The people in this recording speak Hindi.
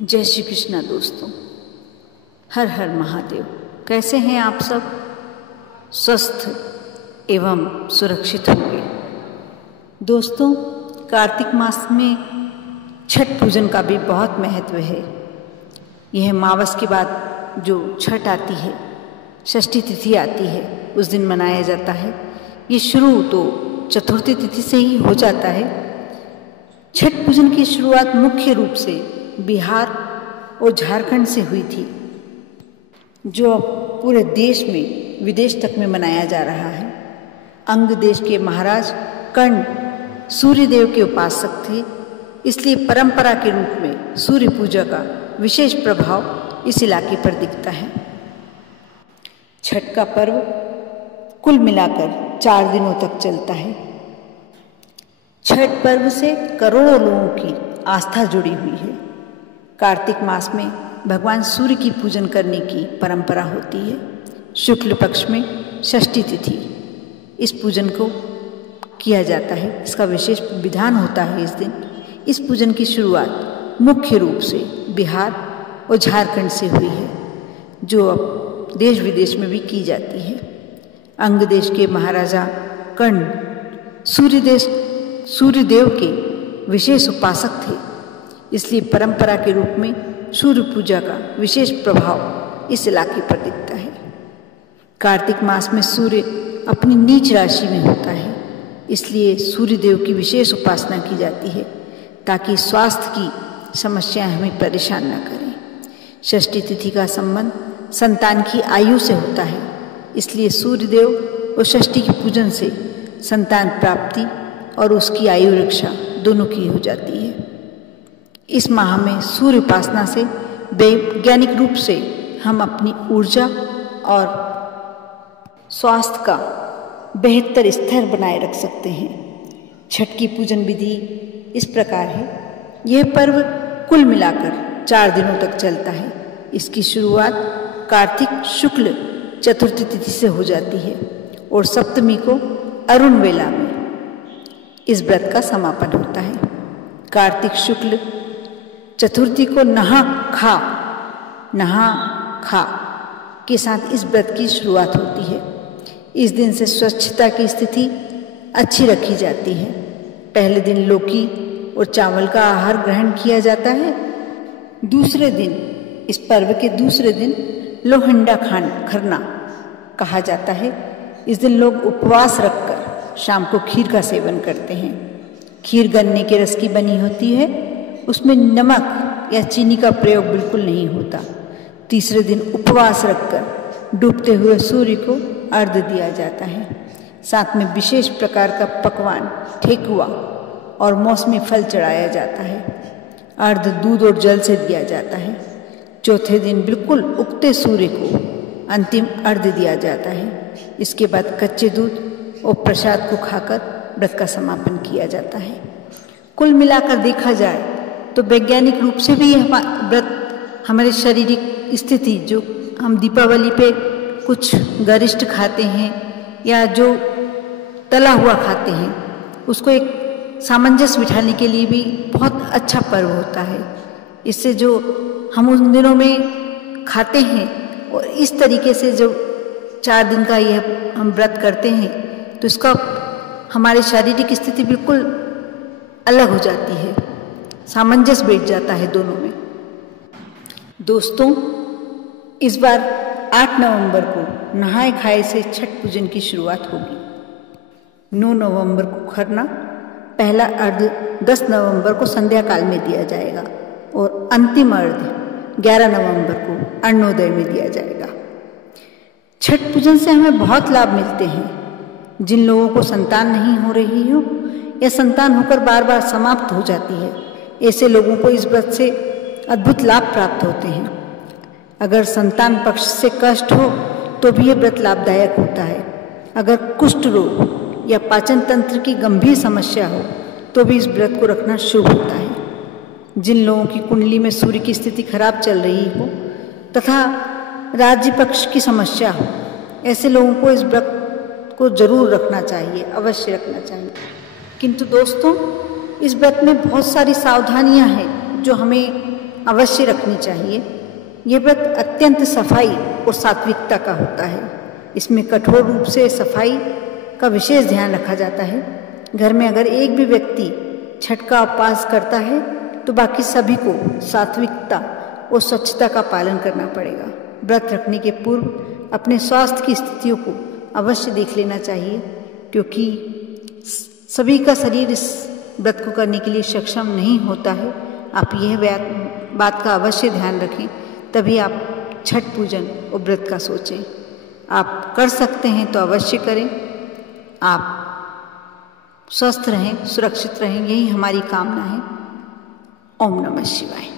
जय श्री कृष्णा दोस्तों, हर हर महादेव। कैसे हैं आप सब? स्वस्थ एवं सुरक्षित होंगे। दोस्तों, कार्तिक मास में छठ पूजन का भी बहुत महत्व है। यह मावस के बाद जो छठ आती है, षष्ठी तिथि आती है, उस दिन मनाया जाता है। ये शुरू तो चतुर्थी तिथि से ही हो जाता है। छठ पूजन की शुरुआत मुख्य रूप से बिहार और झारखंड से हुई थी, जो अब पूरे देश में विदेश तक में मनाया जा रहा है। अंग देश के महाराज कर्ण सूर्यदेव के उपासक थे, इसलिए परंपरा के रूप में सूर्य पूजा का विशेष प्रभाव इस इलाके पर दिखता है। छठ का पर्व कुल मिलाकर 4 दिनों तक चलता है। छठ पर्व से करोड़ों लोगों की आस्था जुड़ी हुई है। कार्तिक मास में भगवान सूर्य की पूजन करने की परंपरा होती है। शुक्ल पक्ष में षष्ठी तिथि इस पूजन को किया जाता है। इसका विशेष विधान होता है इस दिन। इस पूजन की शुरुआत मुख्य रूप से बिहार और झारखंड से हुई है, जो अब देश विदेश में भी की जाती है। अंग देश के महाराजा कर्ण सूर्यदेव के विशेष उपासक थे, इसलिए परंपरा के रूप में सूर्य पूजा का विशेष प्रभाव इस इलाके पर दिखता है। कार्तिक मास में सूर्य अपनी नीच राशि में होता है, इसलिए सूर्यदेव की विशेष उपासना की जाती है, ताकि स्वास्थ्य की समस्याएं हमें परेशान न करें। षष्ठी तिथि का संबंध संतान की आयु से होता है, इसलिए सूर्यदेव और षष्ठी के पूजन से संतान प्राप्ति और उसकी आयु रक्षा दोनों की हो जाती है। इस माह में सूर्य उपासना से वैज्ञानिक रूप से हम अपनी ऊर्जा और स्वास्थ्य का बेहतर स्तर बनाए रख सकते हैं। छठ की पूजन विधि इस प्रकार है। यह पर्व कुल मिलाकर 4 दिनों तक चलता है। इसकी शुरुआत कार्तिक शुक्ल चतुर्थी तिथि से हो जाती है और सप्तमी को अरुण वेला में इस व्रत का समापन होता है। कार्तिक शुक्ल चतुर्थी को नहा खा के साथ इस व्रत की शुरुआत होती है। इस दिन से स्वच्छता की स्थिति अच्छी रखी जाती है। पहले दिन लौकी और चावल का आहार ग्रहण किया जाता है। दूसरे दिन, इस पर्व के दूसरे दिन लोहंडा खरना कहा जाता है। इस दिन लोग उपवास रखकर शाम को खीर का सेवन करते हैं। खीर गन्ने के रस की बनी होती है, उसमें नमक या चीनी का प्रयोग बिल्कुल नहीं होता। तीसरे दिन उपवास रखकर डूबते हुए सूर्य को अर्घ्य दिया जाता है। साथ में विशेष प्रकार का पकवान ठेकुआ और मौसमी फल चढ़ाया जाता है। अर्घ्य दूध और जल से दिया जाता है। चौथे दिन बिल्कुल उगते सूर्य को अंतिम अर्घ्य दिया जाता है। इसके बाद कच्चे दूध और प्रसाद को खाकर व्रत का समापन किया जाता है। कुल मिलाकर देखा जाए तो वैज्ञानिक रूप से भी यह व्रत हमारे शारीरिक स्थिति, जो हम दीपावली पे कुछ गरिष्ठ खाते हैं या जो तला हुआ खाते हैं, उसको एक सामंजस्य बिठाने के लिए भी बहुत अच्छा पर्व होता है। इससे जो हम उन दिनों में खाते हैं और इस तरीके से जो 4 दिन का यह हम व्रत करते हैं, तो इसका हमारी शारीरिक स्थिति बिल्कुल अलग हो जाती है, सामंजस्य बैठ जाता है दोनों में। दोस्तों, इस बार 8 नवंबर को नहाए खाए से छठ पूजन की शुरुआत होगी। 9 नवंबर को खरना, पहला अर्घ्य 10 नवंबर को संध्या काल में दिया जाएगा और अंतिम अर्घ्य 11 नवंबर को अरुणोदय में दिया जाएगा। छठ पूजन से हमें बहुत लाभ मिलते हैं। जिन लोगों को संतान नहीं हो रही हो या संतान होकर बार बार समाप्त हो जाती है, ऐसे लोगों को इस व्रत से अद्भुत लाभ प्राप्त होते हैं। अगर संतान पक्ष से कष्ट हो तो भी यह व्रत लाभदायक होता है। अगर कुष्ठ रोग या पाचन तंत्र की गंभीर समस्या हो तो भी इस व्रत को रखना शुभ होता है। जिन लोगों की कुंडली में सूर्य की स्थिति खराब चल रही हो तथा राज्य पक्ष की समस्या हो, ऐसे लोगों को इस व्रत को जरूर रखना चाहिए, अवश्य रखना चाहिए। किंतु दोस्तों, इस व्रत में बहुत सारी सावधानियां हैं जो हमें अवश्य रखनी चाहिए। यह व्रत अत्यंत सफाई और सात्विकता का होता है। इसमें कठोर रूप से सफाई का विशेष ध्यान रखा जाता है। घर में अगर एक भी व्यक्ति छठ का उपवास करता है तो बाकी सभी को सात्विकता और स्वच्छता का पालन करना पड़ेगा। व्रत रखने के पूर्व अपने स्वास्थ्य की स्थितियों को अवश्य देख लेना चाहिए, क्योंकि सभी का शरीर इस व्रत को करने के लिए सक्षम नहीं होता है। आप यह बात का अवश्य ध्यान रखें, तभी आप छठ पूजन और व्रत का सोचें। आप कर सकते हैं तो अवश्य करें। आप स्वस्थ रहें, सुरक्षित रहें, यही हमारी कामना है। ओम नमः शिवाय।